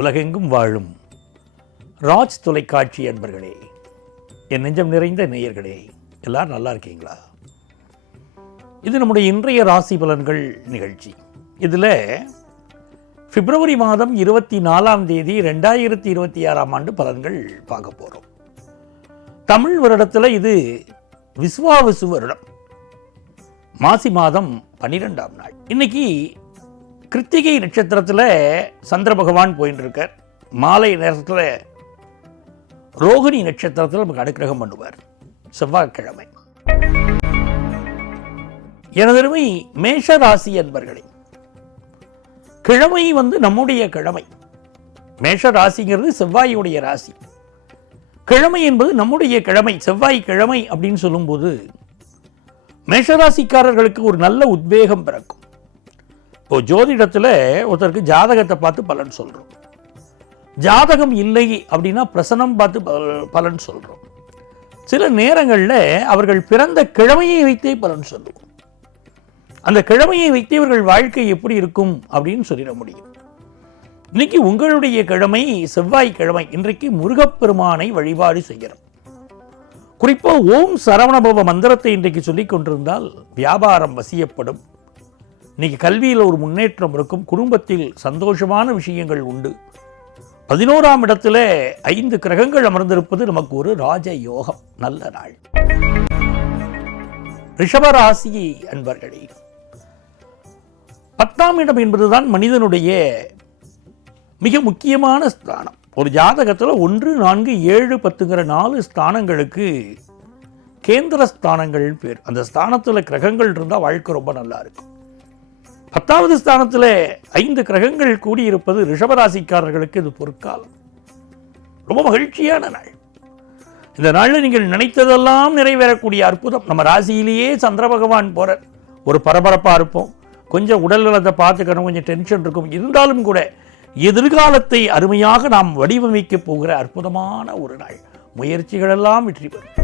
உலகெங்கும் வாழும் ராஜ் தொலைக்காட்சி அன்பர்களே, என் நெஞ்சம் நிறைந்த நேயர்களே, எல்லாரும் நல்லா இருக்கீங்களா? இது நம்முடைய இன்றைய ராசி பலன்கள் நிகழ்ச்சி. இதில் பிப்ரவரி மாதம் 24ஆம் தேதி 2026ஆம் ஆண்டு பலன்கள் பார்க்க போகிறோம். தமிழ் வருடத்தில் இது விஸ்வாவசு வருடம், மாசி மாதம் 12ஆம் நாள். இன்னைக்கு கிருத்திகை நட்சத்திரத்தில் சந்திர பகவான் போயின்னு இருக்கார். மாலை நேரத்தில் ரோகிணி நட்சத்திரத்தில் நமக்கு அனுக்கிரகம் பண்ணுவார், செவ்வாய்க்கிழமை. எனதருமை மேஷ ராசி அன்பர்களே, கிழமை நம்முடைய கிழமை. மேஷ ராசிங்கிறது செவ்வாயுடைய ராசி. கிழமை என்பது நம்முடைய கிழமை, செவ்வாய் கிழமை அப்படின்னு சொல்லும்போது மேஷராசிக்காரர்களுக்கு ஒரு நல்ல உத்வேகம் பிறக்கும். இப்போ ஜோதிடத்தில் ஒருத்தருக்கு ஜாதகத்தை பார்த்து பலன் சொல்கிறோம். ஜாதகம் இல்லை அப்படின்னா பிரசனம் பார்த்து பலன் சொல்கிறோம். சில நேரங்களில் அவர்கள் பிறந்த கிழமையை வைத்தே பலன் சொல்லுவோம். அந்த கிழமையை வைத்தே இவர்கள் வாழ்க்கை எப்படி இருக்கும் அப்படின்னு சொல்லிட முடியும். இன்னைக்கு உங்களுடைய கிழமை செவ்வாய் கிழமை. இன்றைக்கு முருகப்பெருமானை வழிபாடு செய்கிறோம். குறிப்பாக ஓம் சரவணபவ மந்திரத்தை இன்றைக்கு சொல்லிக் கொண்டிருந்தால் வியாபாரம் வசியப்படும். இன்னைக்கு கல்வியில் ஒரு முன்னேற்றம் இருக்கும். குடும்பத்தில் சந்தோஷமான விஷயங்கள் உண்டு. 11ஆம் இடத்துல 5 கிரகங்கள் அமர்ந்திருப்பது நமக்கு ஒரு ராஜ யோகம், நல்ல நாள். ரிஷபராசி அன்பர்களே, 10ஆம் இடம் என்பதுதான் மனிதனுடைய மிக முக்கியமான ஸ்தானம். ஒரு ஜாதகத்தில் 1, 4, 7, 10ங்கிற 4 ஸ்தானங்களுக்கு கேந்திர ஸ்தானங்கள் பேர். அந்த ஸ்தானத்தில் கிரகங்கள் இருந்தால் வாழ்க்கை ரொம்ப நல்லா இருக்கும். 10வது ஸ்தானத்தில் 5 கிரகங்கள் கூடியிருப்பது ரிஷபராசிக்காரர்களுக்கு இது பொற்காலம், ரொம்ப மகிழ்ச்சியான நாள். இந்த நாளில் நீங்கள் நினைத்ததெல்லாம் நிறைவேறக்கூடிய அற்புதம். நம்ம ராசியிலேயே சந்திர பகவான் போறார். ஒரு பரபரப்பாக இருப்போம், கொஞ்சம் உடல் நலத்தை பார்த்துக்கணும், கொஞ்சம் டென்ஷன் இருக்கும். இருந்தாலும் கூட எதிர்காலத்தை அருமையாக நாம் வடிவமைக்க போகிற அற்புதமான ஒரு நாள். முயற்சிகளெல்லாம் வெற்றி பெறும்.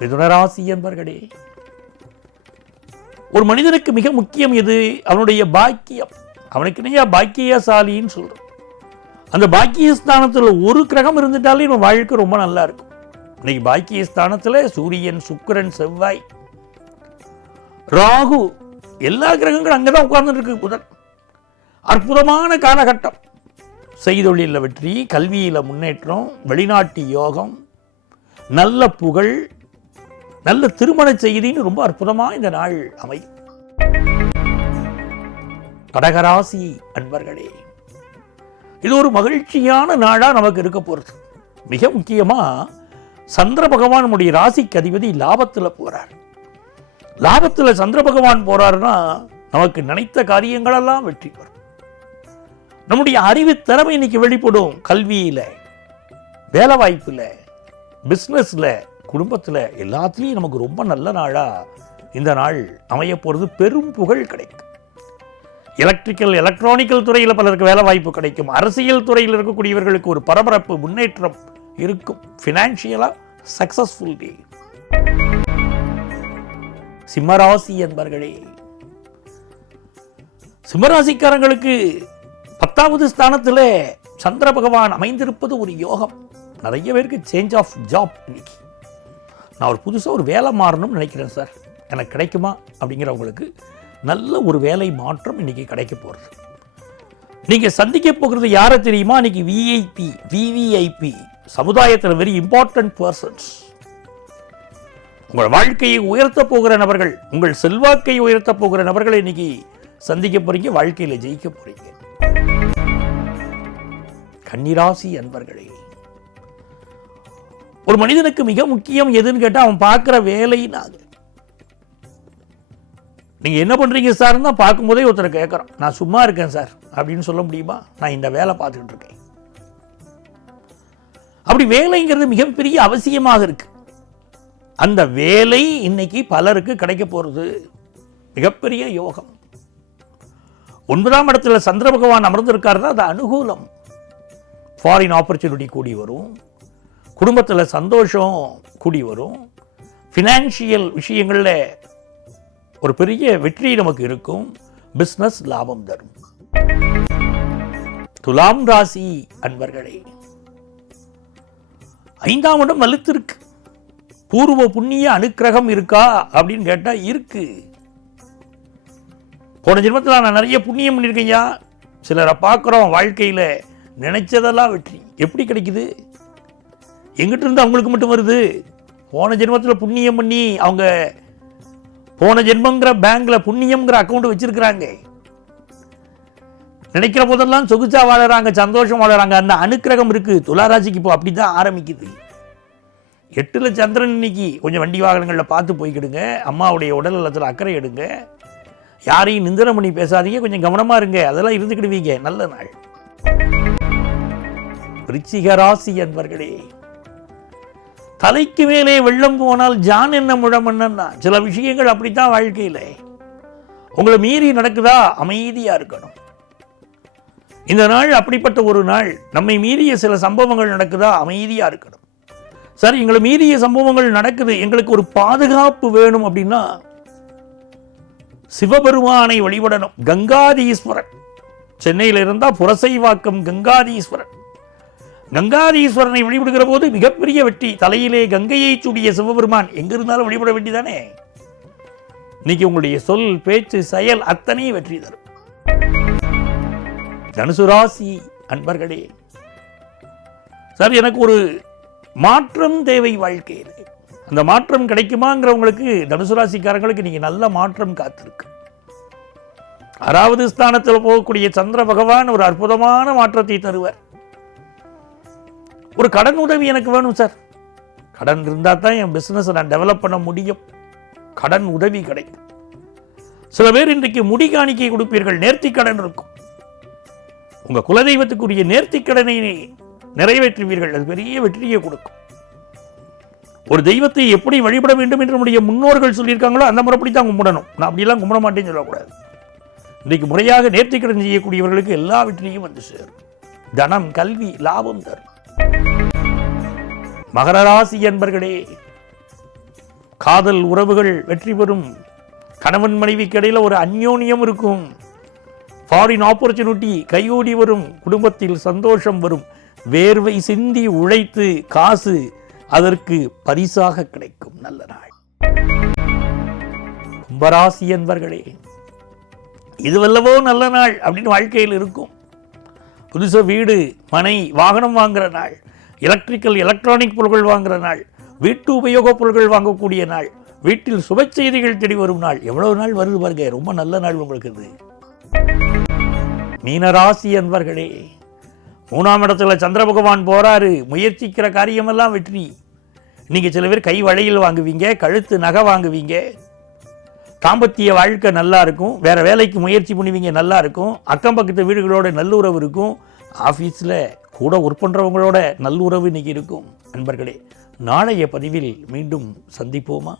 மிதுனராசி என்பர்களே, ஒரு மனிதனுக்கு மிக முக்கியம் எது? அவனுடைய பாக்கியம். அவனுக்கு நிறைய பாக்கியசாலின்னு சொல்றோம். அந்த பாக்கியஸ்தானத்தில் ஒரு கிரகம் இருந்துட்டாலே நம்ம வாழ்க்கை ரொம்ப நல்லா இருக்கும். இன்னைக்கு பாக்கியஸ்தானத்தில் சூரியன், சுக்கிரன், செவ்வாய், ராகு, எல்லா கிரகங்களும் அங்கதான் உட்கார்ந்துட்டு இருக்கு. புதன். அற்புதமான காலகட்டம். செய்தொழிலில் வெற்றி, கல்வியில் முன்னேற்றம், வெளிநாட்டு யோகம், நல்ல புகழ், நல்ல திருமண செய்தின்னு ரொம்ப அற்புதமாக இந்த நாள் அமையும். கடகராசி அன்பர்களே, இது ஒரு மகிழ்ச்சியான நாளாக நமக்கு இருக்க போகிறது. மிக முக்கியமாக சந்திர பகவான் நம்முடைய ராசிக்கு அதிபதி லாபத்தில் போறார். லாபத்தில் சந்திர பகவான் போறாருன்னா நமக்கு நினைத்த காரியங்களெல்லாம் வெற்றி பெறும். நம்முடைய அறிவு திறமை இன்னைக்கு வெளிப்படும். கல்வியில், வேலை வாய்ப்பில், பிஸ்னஸில், குடும்பத்தில், எல்லாத்துலேயும் நமக்கு ரொம்ப நல்ல நாளாக இந்த நாள் அமைய போகிறது. பெரும் புகழ் கிடைக்கும். எலக்ட்ரிக்கல், எலக்ட்ரானிக்கல் துறையில் பலருக்கு வேலை வாய்ப்பு கிடைக்கும். அரசியல் துறையில் இருக்கக்கூடியவர்களுக்கு ஒரு பரபரப்பு, முன்னேற்றம் இருக்கும். ஃபினான்ஷியலாக சக்சஸ்ஃபுல் டே. சிம்மராசி என்பர்களே, சிம்மராசிக்காரங்களுக்கு 10வது ஸ்தானத்தில் சந்திர பகவான் அமைந்திருப்பது ஒரு யோகம். நிறைய பேருக்கு சேஞ்ச் ஆஃப் ஜாப். இன்னைக்கு நான் ஒரு புதுசாக ஒரு வேலை மாறணும்னு நினைக்கிறேன் சார், எனக்கு கிடைக்குமா அப்படிங்கிறவங்களுக்கு நல்ல ஒரு வேலை மாற்றம் இன்னைக்கு கிடைக்க போகிறது. நீங்கள் சந்திக்க போகிறது யாரை தெரியுமா? இன்னைக்கு விஐபி, விவிஐபி, சமுதாயத்தில் வெரி இம்பார்ட்டன்ட் பர்சன்ஸ். உங்கள் வாழ்க்கையை உயர்த்த போகிற நபர்கள், உங்கள் செல்வாக்கை உயர்த்த போகிற நபர்களை இன்னைக்கு சந்திக்க போறீங்க. வாழ்க்கையில் ஜெயிக்க போறீங்க. கன்னிராசி அன்பர்களே, ஒரு மனிதனுக்கு மிக முக்கியம் எதுன்னு கேட்டால் அவன் பார்க்குற வேலைனாங்க. நீங்கள் என்ன பண்ணுறீங்க சார் தான் பார்க்கும்போதே ஒருத்தர் கேட்குறோம், நான் சும்மா இருக்கேன் சார் அப்படின்னு சொல்ல முடியுமா? நான் இந்த வேலை பார்த்துக்கிட்டு இருக்கேன். அப்படி வேலைங்கிறது மிகப்பெரிய அவசியமாக இருக்கு. அந்த வேலை இன்னைக்கு பலருக்கு கிடைக்க போகிறது. மிகப்பெரிய யோகம். 9ஆம் இடத்துல சந்திர பகவான் அமர்ந்திருக்காருன்னா அது அனுகூலம். ஃபாரின் ஆப்பர்ச்சுனிட்டி கூடி வரும். குடும்பத்தில் சந்தோஷம் கூடி வரும். ஃபினான்ஷியல் விஷயங்களில் ஒரு பெரிய வெற்றி நமக்கு இருக்கும். பிஸ்னஸ் லாபம் தரும். துலாம் ராசி அன்பர்களே, 5ஆம் இடம் வலுத்திருக்கு. பூர்வ புண்ணிய அனுக்கிரகம் இருக்கா அப்படின்னு கேட்டா இருக்கு. போன ஜென்மத்தில் நான் நிறைய புண்ணியம் பண்ணியிருக்கேன். சிலரை பார்க்குறோம், வாழ்க்கையில் நினைச்சதெல்லாம் வெற்றி. எப்படி கிடைக்குது? எங்கிட்ட இருந்து அவங்களுக்கு மட்டும் வருது. போன ஜென்மத்தில் புண்ணியம் பண்ணி அவங்க போன ஜென்மங்கிற பேங்க்ல புண்ணியம்ங்கிற அக்கௌண்ட் வச்சிருக்கிறாங்க. நினைக்கிற போதெல்லாம் சொகுச்சா வாழறாங்க, சந்தோஷம் வாழறாங்க. அந்த அனுக்கிரகம் இருக்கு. துளாராசிக்கு இப்போ அப்படிதான் ஆரம்பிக்குது. 8ல் சந்திரன் இன்னைக்கு. கொஞ்சம் வண்டி வாகனங்களில் பார்த்து போய்க்கிடுங்க. அம்மாவுடைய உடல் நலத்தில் அக்கறை எடுங்க. யாரையும் நிந்தனம் பண்ணி பேசாதீங்க. கொஞ்சம் கவனமா இருங்க. அதெல்லாம் இருந்துக்கிடுவீங்க. நல்ல நாள். விருச்சிக ராசி அன்பர்களே, தலைக்கு மேலே வெள்ளம் போனால் ஜான் என்ன முழம் என்னன்னா, சில விஷயங்கள் அப்படித்தான் வாழ்க்கையில. உங்களை மீறி நடக்குதா, அமைதியா இருக்கணும். இந்த நாள் அப்படிப்பட்ட ஒரு நாள். நம்மை மீறிய சில சம்பவங்கள் நடக்குதா, அமைதியா இருக்கணும். சார், எங்களை மீறிய சம்பவங்கள் நடக்குது, எங்களுக்கு ஒரு பாதுகாப்பு வேணும் அப்படின்னா சிவபெருமானை வழிபடணும். கங்காதீஸ்வரன். சென்னையில் இருந்தா புரசைவாக்கம் கங்காதீஸ்வரன். கங்காதீஸ்வரனை வழிபடுகிற போது மிகப்பெரிய வெற்றி. தலையிலே கங்கையை சூடிய சிவபெருமான் எங்க இருந்தாலும் வழிபட வேண்டிதானே. இன்னைக்கு உங்களுடைய சொல், பேச்சு, செயல் அத்தனை வெற்றி தரும். தனுசு ராசி அன்பர்களே, சார் எனக்கு ஒரு மாற்றம் தேவை வாழ்க்கையில். அந்த மாற்றம் கிடைக்குமாங்கிறவங்களுக்கு, தனுசு ராசிக்காரங்களுக்கு நீங்க நல்ல மாற்றம் காத்திருக்கு. 6வது ஸ்தானத்தில் போகக்கூடிய சந்திர பகவான் ஒரு அற்புதமான மாற்றத்தை தருவார். ஒரு கடன் உதவி எனக்கு வேணும் சார். கடன் இருந்தா தான் என் பிசினஸ் நான் டெவலப் பண்ண முடியும். கடன் உதவி கிடைக்கும். சில பேர் இன்றைக்கு முடி காணிக்கை கொடுப்பீர்கள், நேர்த்தி கடன் இருக்கும். உங்க குலதெய்வத்துக்குரிய நேர்த்தி கடனை நிறைவேற்றுவீர்கள். அது பெரிய வெற்றியை கொடுக்கும். ஒரு தெய்வத்தை எப்படி வழிபட வேண்டும் என்று நம்முடைய முன்னோர்கள் சொல்லியிருக்காங்களோ அந்த முறைப்படி தான் கும்பிடணும். நான் அப்படியெல்லாம் கும்பிட மாட்டேன்னு சொல்லக்கூடாது. இன்றைக்கு முறையாக நேர்த்திக்கடன் செய்யக்கூடியவர்களுக்கு எல்லா வெற்றியும் வந்து சேரும். தனம், கல்வி, லாபம் தரும். மகர ராசி என்பர்களே, காதல் உறவுகள் வெற்றி பெறும். கணவன் மனைவிக்கு இடையில ஒரு அந்யோன்யம் இருக்கும். ஃபாரின் ஆப்பர்ச்சுனிட்டி கைகூடி வரும். குடும்பத்தில் சந்தோஷம் வரும். வேர்வை சிந்தி உழைத்து காசு அதற்கு பரிசாக கிடைக்கும். நல்ல நாள். கும்பராசி என்பர்களே, இதுவல்லவோ நல்ல நாள் அப்படின்னு வாழ்க்கையில் இருக்கும். புதுசா வீடு, மனை, வாகனம் வாங்குற நாள். எலக்ட்ரானிக் பொருட்கள் வாங்குற நாள். வீட்டு உபயோகப் பொருட்கள் வாங்கக்கூடிய நாள். வீட்டில் சுப செய்திகள் தேடி வரும் நாள். எவ்வளவு நாள் வருது பாருங்க. ரொம்ப நல்ல நாள் உங்களுக்கு இது. மீனராசி என்பர்களே, 3ஆம் இடத்துல சந்திர பகவான் போறாரு. முயற்சிக்கிற காரியமெல்லாம் வெற்றி. நீங்க சில பேர் கை வளையல் வாங்குவீங்க, கழுத்து நகை வாங்குவீங்க. தாம்பத்திய வாழ்க்கை நல்லா இருக்கும். வேற வேலைக்கு முயற்சி பண்ணுவீங்க, நல்லா இருக்கும். அக்கம் பக்கத்து வீடுகளோட நல்லுறவு இருக்கும். ஆஃபீஸில் கூட ஒர்க் பண்ணுறவங்களோட நல்லுறவு இன்னைக்கு இருக்கும். நண்பர்களே, நாளைய பதிவில் மீண்டும் சந்திப்போமா?